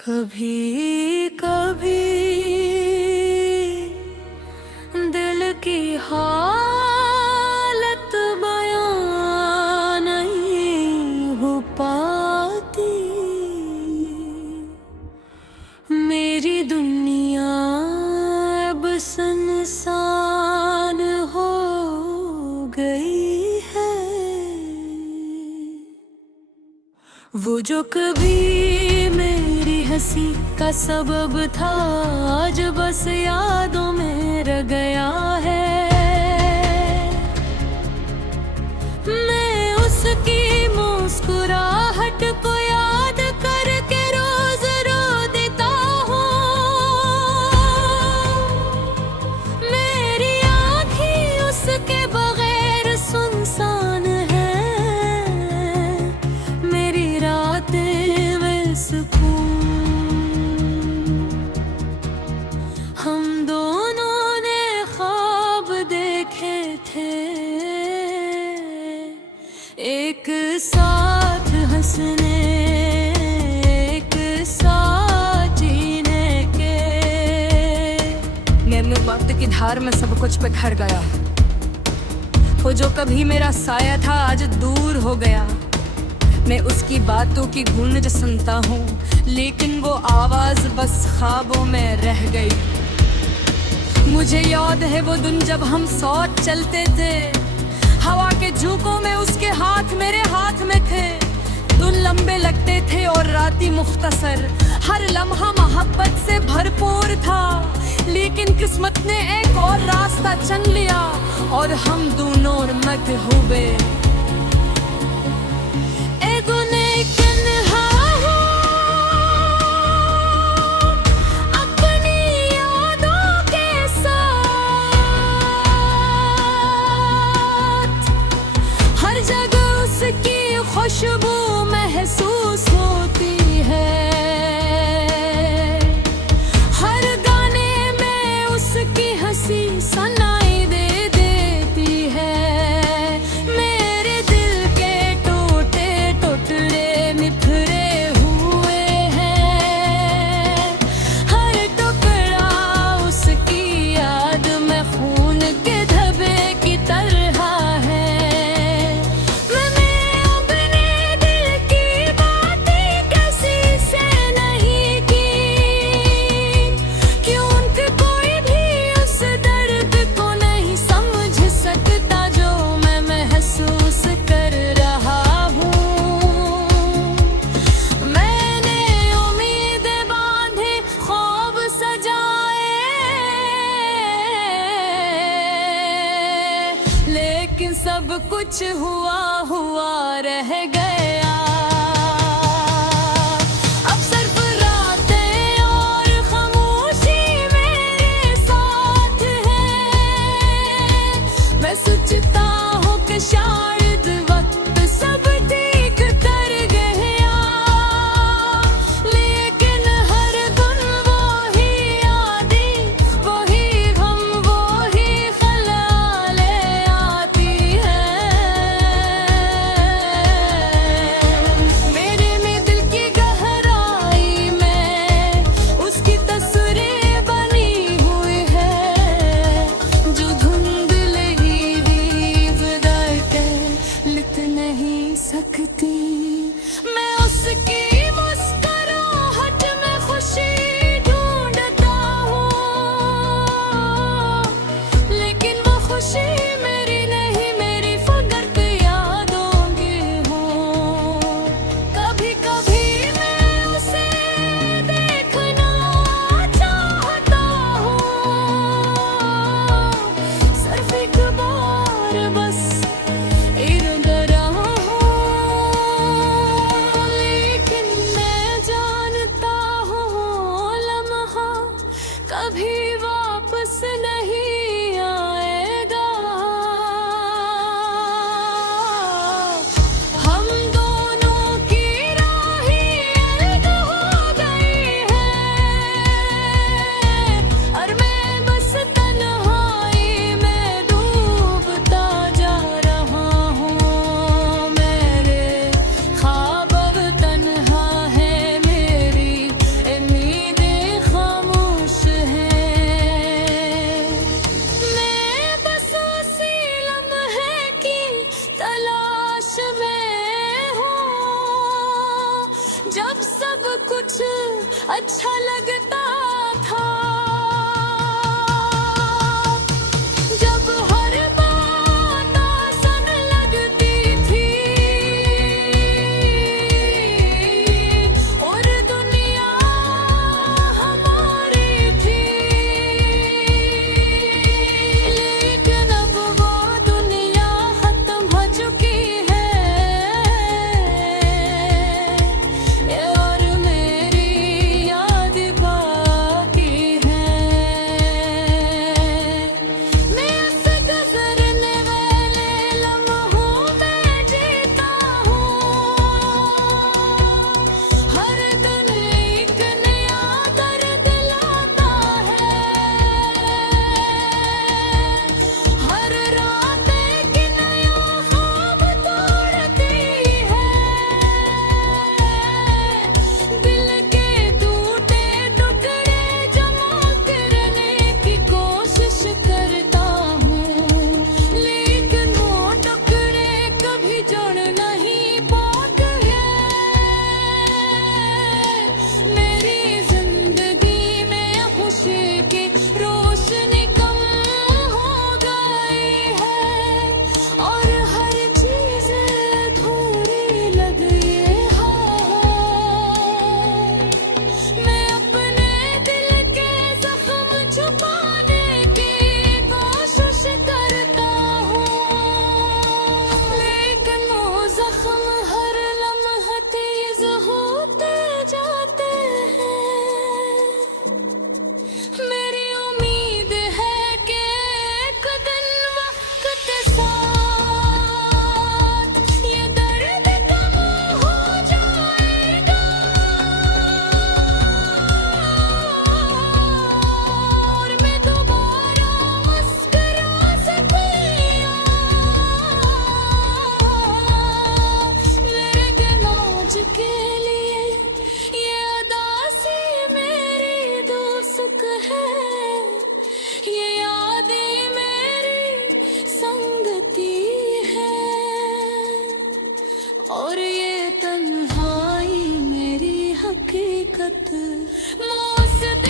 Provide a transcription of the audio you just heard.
कभी कभी दिल की हालत बयां नहीं हो पाती। मेरी दुनिया अब सुनसान हो गई है। वो जो कभी मेरी हंसी का सबब था आज बस यादों में रह गया है। मैं उसकी मुस्कुराहट को याद करके रोज रो देता हूँ। मेरी आँखें उसके बगैर सुनसान है। मेरी रातें बेसुकून। हम दोनों ने ख्वाब देखे थे एक साथ हंसने, एक साथ जीने के। मेरे वक्त की धार में सब कुछ बिखर गया। वो जो कभी मेरा साया था आज दूर हो गया। मैं उसकी बातों की गूंज सुनता हूँ लेकिन वो आवाज बस ख्वाबों में रह गई। मुझे याद है वो दिन जब हम साथ चलते थे। हवा के झोंकों में उसके हाथ मेरे हाथ में थे। दिन लंबे लगते थे और रातें मुख्तसर। हर लम्हा मोहब्बत से भरपूर था लेकिन किस्मत ने एक और रास्ता चुन लिया और हम दोनों मत हुए। खुशबू महसूस होती है। हर गाने में उसकी हंसी सुनाई दे देती है। मेरे दिल के टूटे टुकड़े बिखरे हुए हैं। हर टुकड़ा उसकी याद में खून के धब्बे की तरह है। लेकिन सब कुछ हुआ हुआ रह गया। अब सिर्फ रातें और खामोशी मेरे साथ है। मैं सोचता हूँ कि शायद वक्त सब ठीक कर गया लेकिन हर दिन वही यादें, वही गम, वही ख्यालें आती है। कुछ अच्छा लगता था। जब हर बात आसान लगती थी और दुनिया हमारी थी, लेकिन अब वो दुनिया खत्म हो चुकी है और मेरी याद बाकी है। मैं इस गुजरने वाले लम्हों में जीता हूँ, हर दिन एक नया दर्द लाता है, हर रात एक नया ख्वाब तोड़ती है। दिल के टूटे टुकड़े जमा करने की कोशिश करता हूँ, लेकिन वो टुकड़े कभी जुड़ नहीं पाते हैं। मेरी जिंदगी में खुशी की रोशनी कम हो गई है और हर चीज अधूरी लगी है। मैं अपने दिल के जख्म छुपाने की कोशिश करता हूँ, लेकिन वो जख्म हर लम्हा तेज होते जाते हैं। मेरी उम्मीद है कि एक दिन वक्त के साथ ये दर्द कम हो जाएगा और मैं दोबारा मुस्कुरा सकूंगा। लेकिन आज के लिए ये उदासी मेरी दोस्त है, ये यादें मेरी संगति है और ये तन्हाई मेरी हकीकत। मौसम